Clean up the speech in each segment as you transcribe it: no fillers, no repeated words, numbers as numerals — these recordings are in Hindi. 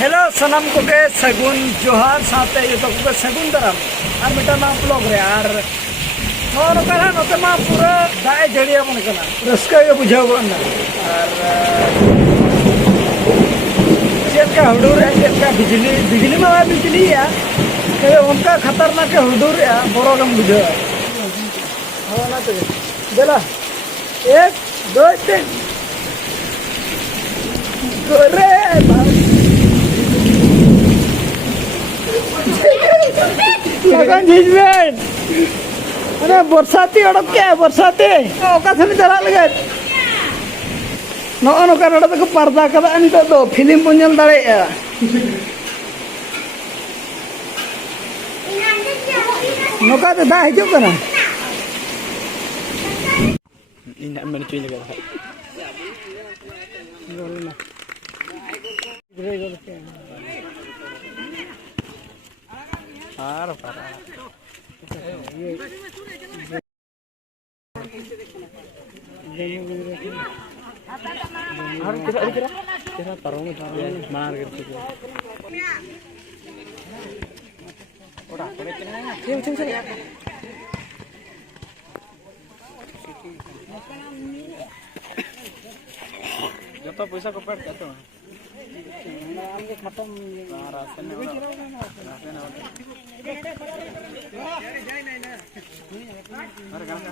हेलो सनम को के सगुन जोहार साथे ये तो को सगुन दराम और बेटा ना ब्लॉग रे और नोर करा नोते मा पूरा दाए जड़िया मन कना रस्का के बुझाव बना और चेक का हुडूर है चेक का बिजली बिजली में बिजली है ये उनका खतरनाक हुडूर है बड़ो कम बुझाव हो ना तो चला 1 2 3 गोरे Makan jismen, ada bersati orang ke bersati, oka sini jalan lagi. No kan ada tu keparda kata ini tu film punya dari ya. No kan dah hijau kan? Ini nak mana cuci lagi? Parah. Kira tarung mana gitu. Udah, cing. Jatuh पैसा को पेट करते हो आगे खत्म रास्ते में अरे गाना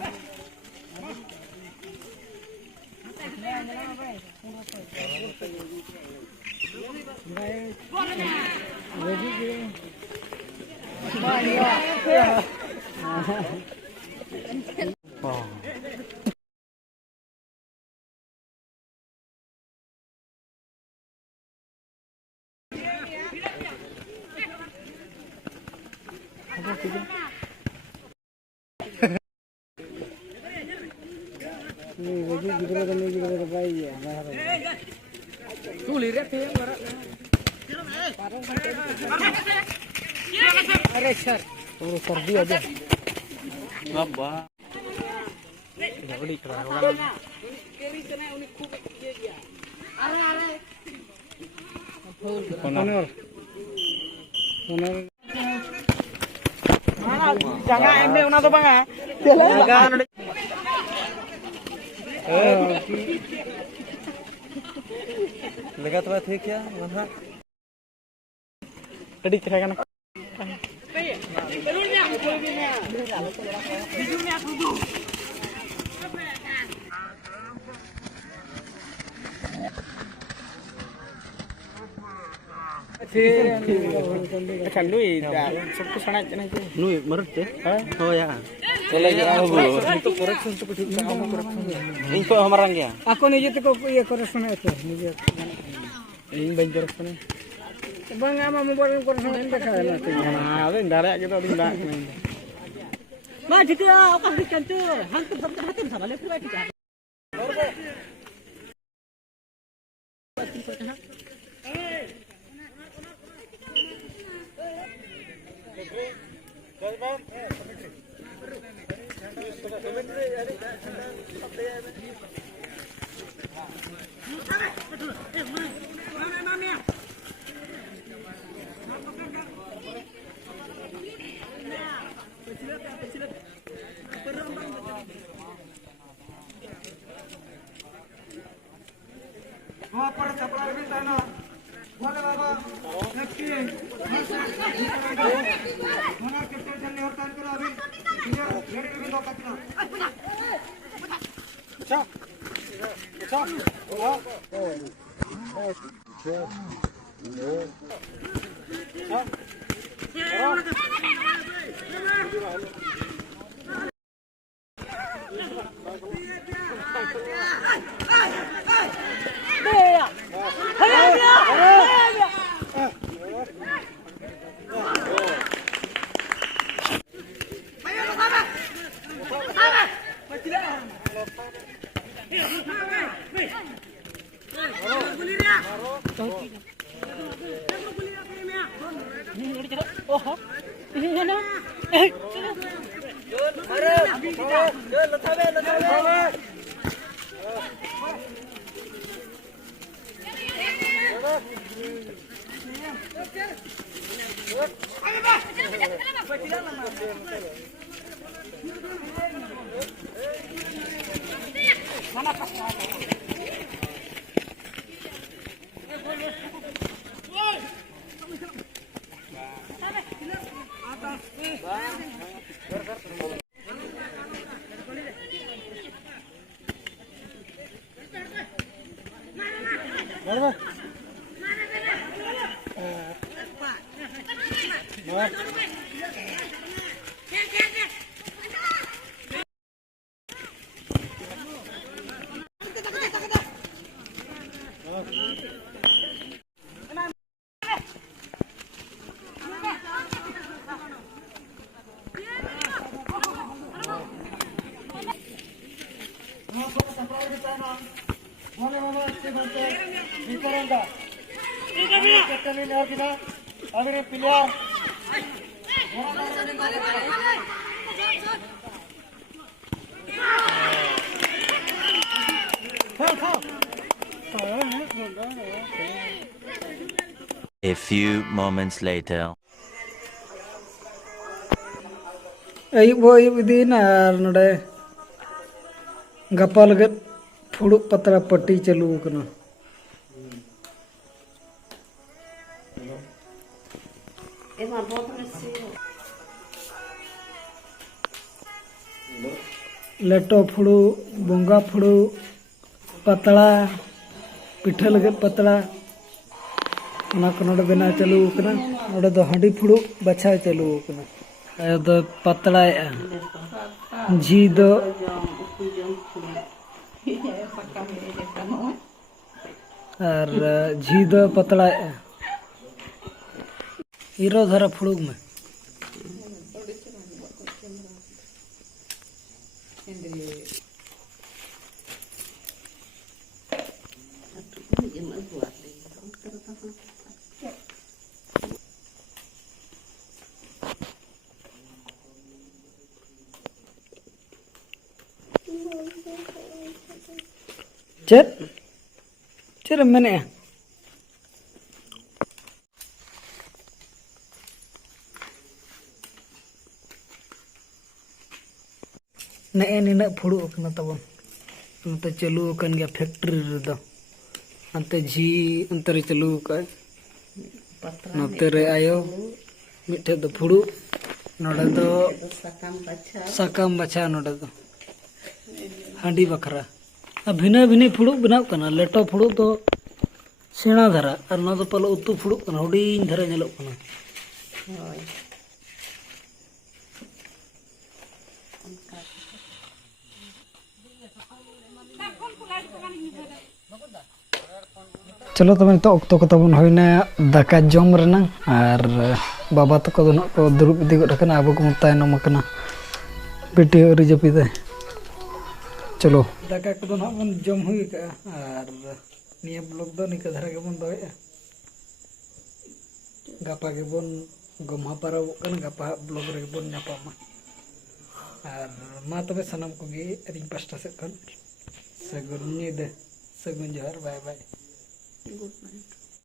Tuh lihat ya, अरे सर सर्दी aja apa udah kerana jangan embe una to bang jangan लगा तो थे क्या वहाँ रेडी रहेगा ना अच्छा लुई सबको सुना चाहिए लुई मरते हो यार चले जाओ तो करेक्शन तो ठीक है इनको हमारा गया aku nije ko ये करेक्शन है तो nije इन बन correction bang ama mau buat kरेक्शन ini देखा ना तो हां अबे डाले gitu अभी डाक नहीं मा जितना apa kan tuh hampir sampai hati sama le पूरा ठीक है पर छपरा भी था ना बोले बाबा नक्की मना कितने जल्दी हड़ताल करो अभी ये रेडी भी लो कचरा अच्छा A few moments later. ayub din ar node gapal gat phuduk patra patti chalu kana leto phudu bonga phudu patla पिठा लगे पतला बना चलू दो हंडी फुड़ू बछा चलू दो पतला झी दो और झी दो पतला इरो धरा फुड़ूक में चल मैंने ने निना फुड़ू तबन अंत चलू गया फैक्ट्री रे अंत झी अंतर चलू नते रे आयो मिठे दो फुड़ू नोडे दो साकाम बचा नोडे दो हांडी बखरा भिना भिनी फुड़ू बनाव कना लेटो फुड़ू तो सेना धरा और ना तो पलो उतु फुड़ू कना हुडीन धरा नेलो कना चलो तब तो अक्तो को तबन होइना दाका जम रना और बाबा तक दो को दुरुब इदी गडकना आबो को तायनम कना बेटी ओरी जपिदे चलो दाका को ना बन जम हुई का और निया ब्लॉग दो निका धरा के बन दोया गापा के बन गमा पारा कन गापा ब्लॉग रे बन नापामा और मा तबे सनम को गे रिंग पास्टा से कन सगुन निदे सगुन जोहर बाय बाय गुड नाइट।